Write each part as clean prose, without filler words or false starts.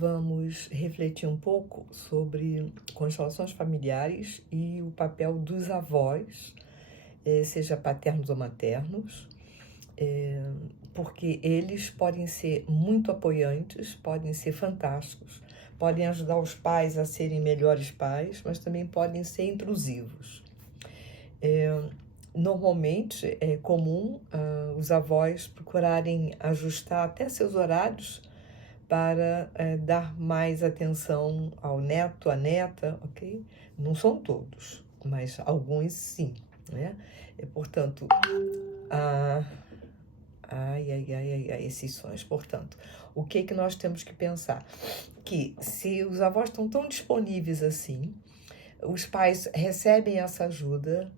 vamos refletir um pouco sobre constelações familiares e o papel dos avós, seja paternos ou maternos, porque eles podem ser muito apoiantes, podem ser fantásticos, podem ajudar os pais a serem melhores pais, mas também podem ser intrusivos. Normalmente é comum os avós procurarem ajustar até seus horários para dar mais atenção ao neto, à neta, ok? Não são todos, mas alguns sim, né? Portanto, esses sons. Portanto, o que nós temos que pensar? Que se os avós estão tão disponíveis assim, os pais recebem essa ajuda,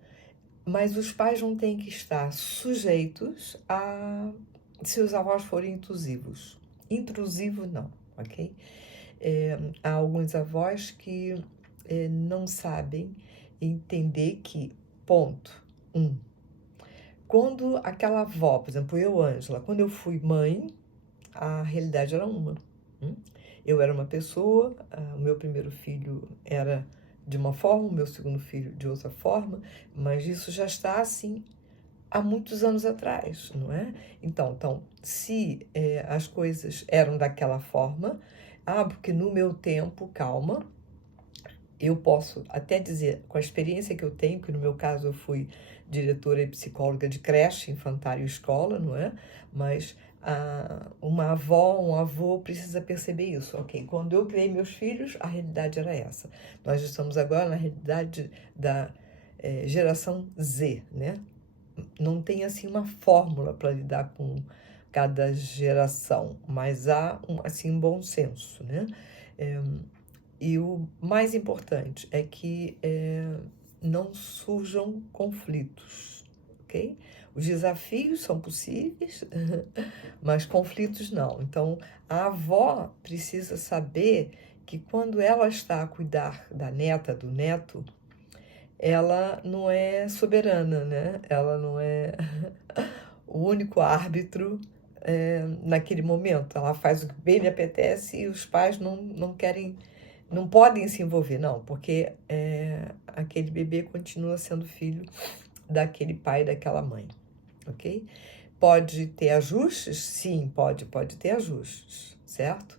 mas os pais não têm que estar sujeitos a se os avós forem intrusivos. Intrusivo não, ok? Há alguns avós que não sabem entender que, ponto, quando aquela avó, por exemplo, eu, Ângela, quando eu fui mãe, a realidade era uma. Eu era uma pessoa, o meu primeiro filho era de uma forma, o meu segundo filho de outra forma, mas isso já está assim há muitos anos atrás, não é? Então se as coisas eram daquela forma, porque no meu tempo, calma, eu posso até dizer, com a experiência que eu tenho, que no meu caso eu fui diretora e psicóloga de creche, infantário e escola, não é? Mas uma avó, um avô precisa perceber isso, ok? Quando eu criei meus filhos, a realidade era essa. Nós estamos agora na realidade da geração Z, né? Não tem assim uma fórmula para lidar com cada geração, mas há um bom senso, né? E o mais importante é que não surjam conflitos, ok? Os desafios são possíveis, mas conflitos não. Então, a avó precisa saber que quando ela está a cuidar da neta, do neto, ela não é soberana, né? Ela não é o único árbitro naquele momento. Ela faz o que bem lhe apetece e os pais não querem, não podem se envolver, não, porque aquele bebê continua sendo filho daquele pai e daquela mãe, ok? Pode ter ajustes? Sim, pode ter ajustes, certo?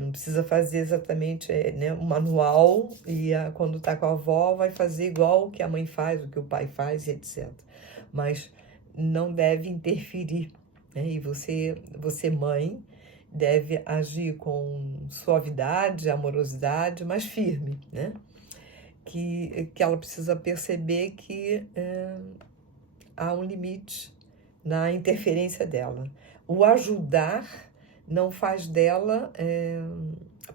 Não precisa fazer exatamente um manual e quando está com a avó vai fazer igual o que a mãe faz, o que o pai faz, etc. Mas não deve interferir, né? E você mãe, deve agir com suavidade, amorosidade, mas firme, né? Que ela precisa perceber que há um limite na interferência dela. O ajudar não faz dela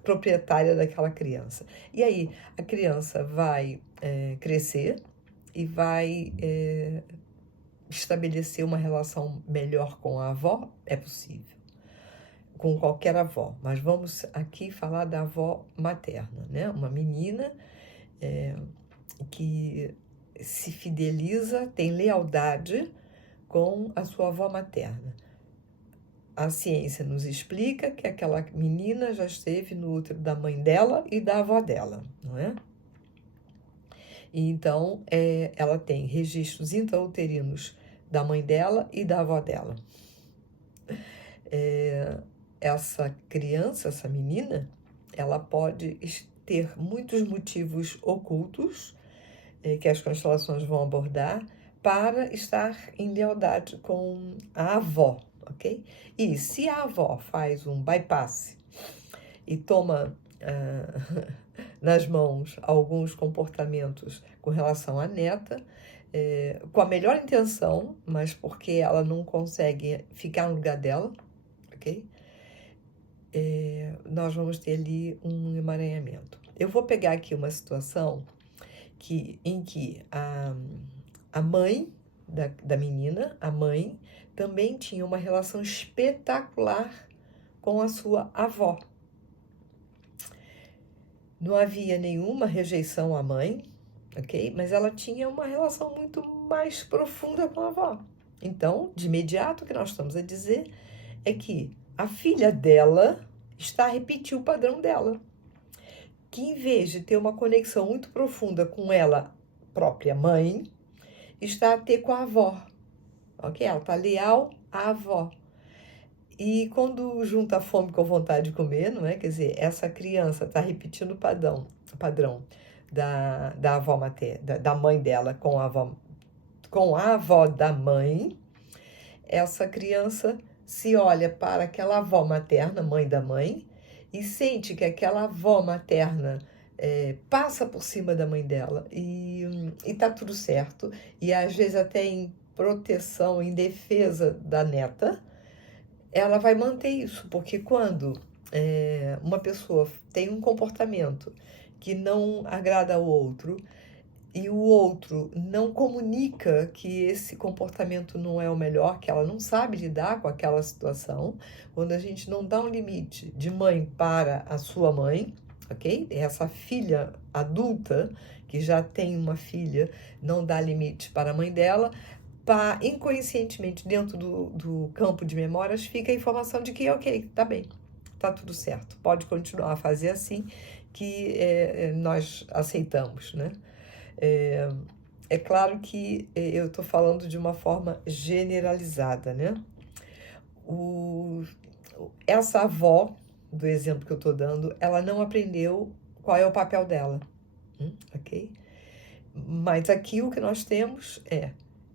proprietária daquela criança. E aí a criança vai crescer e vai estabelecer uma relação melhor com a avó? É possível, com qualquer avó, mas vamos aqui falar da avó materna, né? Uma menina que se fideliza, tem lealdade com a sua avó materna. A ciência nos explica que aquela menina já esteve no útero da mãe dela e da avó dela, não é? E então, ela tem registros intrauterinos da mãe dela e da avó dela. Essa criança, essa menina, ela pode ter muitos motivos ocultos que as constelações vão abordar para estar em lealdade com a avó, ok? E se a avó faz um bypass e toma nas mãos alguns comportamentos com relação à neta, com a melhor intenção, mas porque ela não consegue ficar no lugar dela, ok? Nós vamos ter ali um emaranhamento. Eu vou pegar aqui uma situação em que a mãe da menina, a mãe, também tinha uma relação espetacular com a sua avó. Não havia nenhuma rejeição à mãe, ok? Mas ela tinha uma relação muito mais profunda com a avó. Então, de imediato, o que nós estamos a dizer é que a filha dela está a repetir o padrão dela, que em vez de ter uma conexão muito profunda com ela própria mãe, está a ter com a avó, ok? Ela está leal à avó. E quando junta a fome com a vontade de comer, não é? Quer dizer, essa criança está repetindo o padrão da avó materna, da mãe dela com a avó da mãe. Essa criança se olha para aquela avó materna, mãe da mãe, e sente que aquela avó materna passa por cima da mãe dela e tá tudo certo. E às vezes até em proteção, em defesa da neta, ela vai manter isso, porque quando uma pessoa tem um comportamento que não agrada ao outro e o outro não comunica que esse comportamento não é o melhor, que ela não sabe lidar com aquela situação, quando a gente não dá um limite de mãe para a sua mãe, ok? Essa filha adulta, que já tem uma filha, não dá limite para a mãe dela, inconscientemente dentro do campo de memórias fica a informação de que, ok, tá bem, tá tudo certo, pode continuar a fazer assim, que nós aceitamos, né? É claro que eu estou falando de uma forma generalizada, né? Essa avó, do exemplo que eu estou dando, ela não aprendeu qual é o papel dela, ok? Mas aqui o que nós temos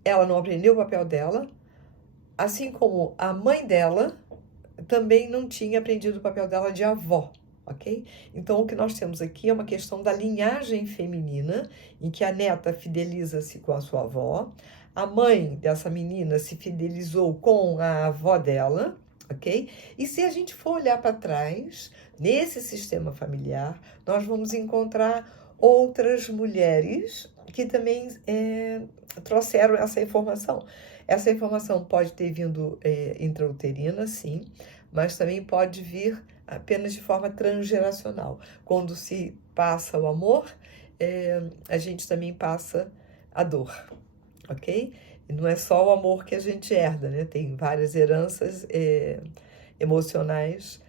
ela não aprendeu o papel dela, assim como a mãe dela também não tinha aprendido o papel dela de avó, ok? Então, o que nós temos aqui é uma questão da linhagem feminina, em que a neta fideliza-se com a sua avó, a mãe dessa menina se fidelizou com a avó dela, ok? E se a gente for olhar para trás, nesse sistema familiar, nós vamos encontrar outras mulheres que também trouxeram essa informação. Essa informação pode ter vindo intrauterina, sim, mas também pode vir apenas de forma transgeracional. Quando se passa o amor, a gente também passa a dor, ok? E não é só o amor que a gente herda, né? Tem várias heranças emocionais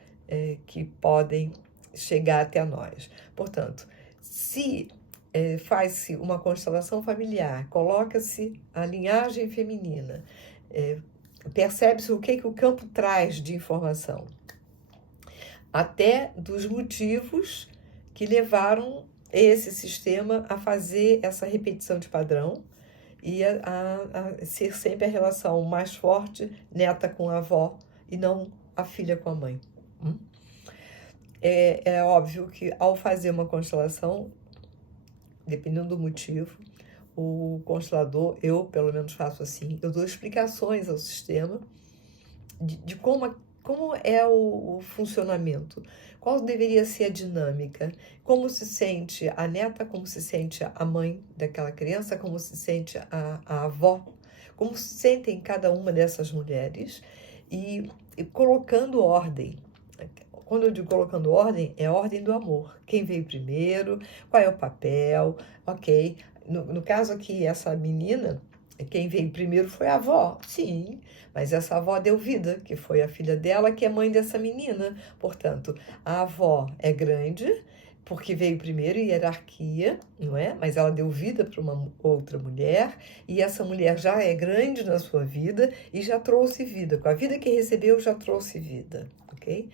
que podem chegar até nós. Portanto, se faz-se uma constelação familiar, coloca-se a linhagem feminina, percebe-se o que o campo traz de informação, até dos motivos que levaram esse sistema a fazer essa repetição de padrão e a ser sempre a relação mais forte, neta com a avó e não a filha com a mãe. É óbvio que ao fazer uma constelação, dependendo do motivo, o constelador, eu pelo menos faço assim, eu dou explicações ao sistema de como é o funcionamento, qual deveria ser a dinâmica, como se sente a neta, como se sente a mãe daquela criança, como se sente a avó, como se sentem cada uma dessas mulheres e colocando ordem. Quando eu digo colocando ordem, é a ordem do amor. Quem veio primeiro, qual é o papel, ok? No caso aqui, essa menina, quem veio primeiro foi a avó, sim, mas essa avó deu vida, que foi a filha dela, que é mãe dessa menina. Portanto, a avó é grande, porque veio primeiro em hierarquia, não é? Mas ela deu vida para uma outra mulher, e essa mulher já é grande na sua vida e já trouxe vida. Com a vida que recebeu, já trouxe vida, ok?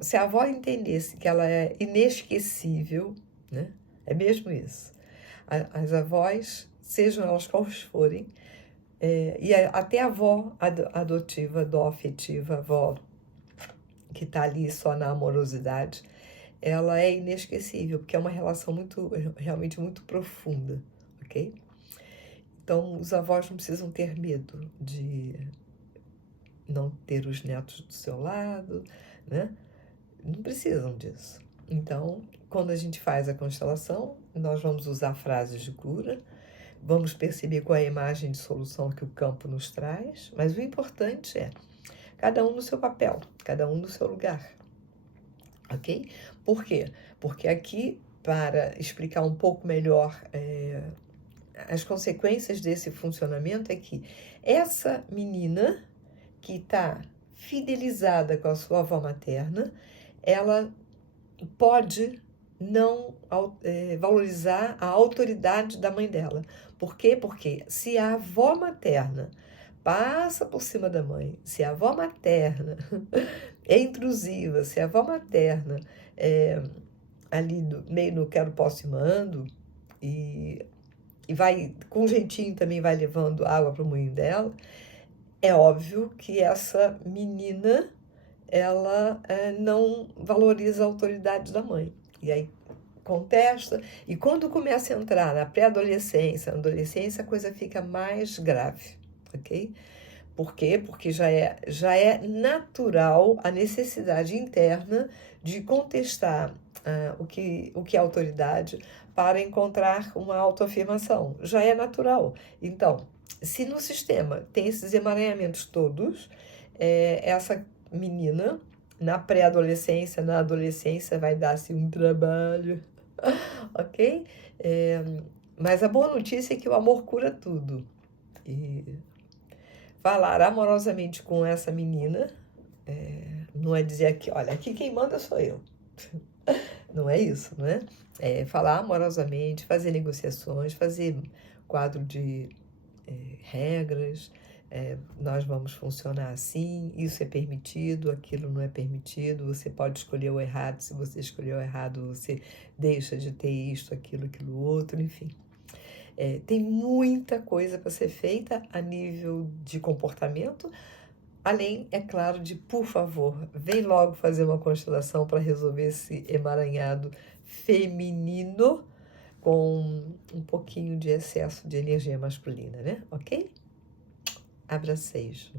Se a avó entendesse que ela é inesquecível, né? É mesmo isso. As avós, sejam elas quais forem, e até a avó adotiva, dó afetiva, a avó que está ali só na amorosidade, ela é inesquecível, porque é uma relação realmente muito profunda, ok? Então, os avós não precisam ter medo de não ter os netos do seu lado, né? Não precisam disso. Então, quando a gente faz a constelação, nós vamos usar frases de cura, vamos perceber qual é a imagem de solução que o campo nos traz, mas o importante é cada um no seu papel, cada um no seu lugar, ok? Por quê? Porque aqui, para explicar um pouco melhor as consequências desse funcionamento, é que essa menina que está fidelizada com a sua avó materna, ela pode não valorizar a autoridade da mãe dela. Por quê? Porque se a avó materna passa por cima da mãe, se a avó materna é intrusiva, se a avó materna é ali meio no quero, posso e mando, e vai, com jeitinho também vai levando água para o moinho dela, é óbvio que essa menina, ela não valoriza a autoridade da mãe. E aí contesta, e quando começa a entrar na pré-adolescência, na adolescência, a coisa fica mais grave, ok? Por quê? Porque já é natural a necessidade interna de contestar o que é autoridade para encontrar uma autoafirmação. Já é natural. Então, se no sistema tem esses emaranhamentos todos, essa menina, na pré-adolescência, na adolescência, vai dar-se um trabalho, ok? Mas a boa notícia é que o amor cura tudo. E falar amorosamente com essa menina não é dizer aqui, olha, aqui quem manda sou eu. Não é isso, não é? É falar amorosamente, fazer negociações, fazer quadro de regras, nós vamos funcionar assim, isso é permitido, aquilo não é permitido, você pode escolher o errado, se você escolher o errado, você deixa de ter isto, aquilo outro, enfim. Tem muita coisa para ser feita a nível de comportamento, além, é claro, de, por favor, vem logo fazer uma constelação para resolver esse emaranhado feminino com um pouquinho de excesso de energia masculina, né? Ok? Abracejo.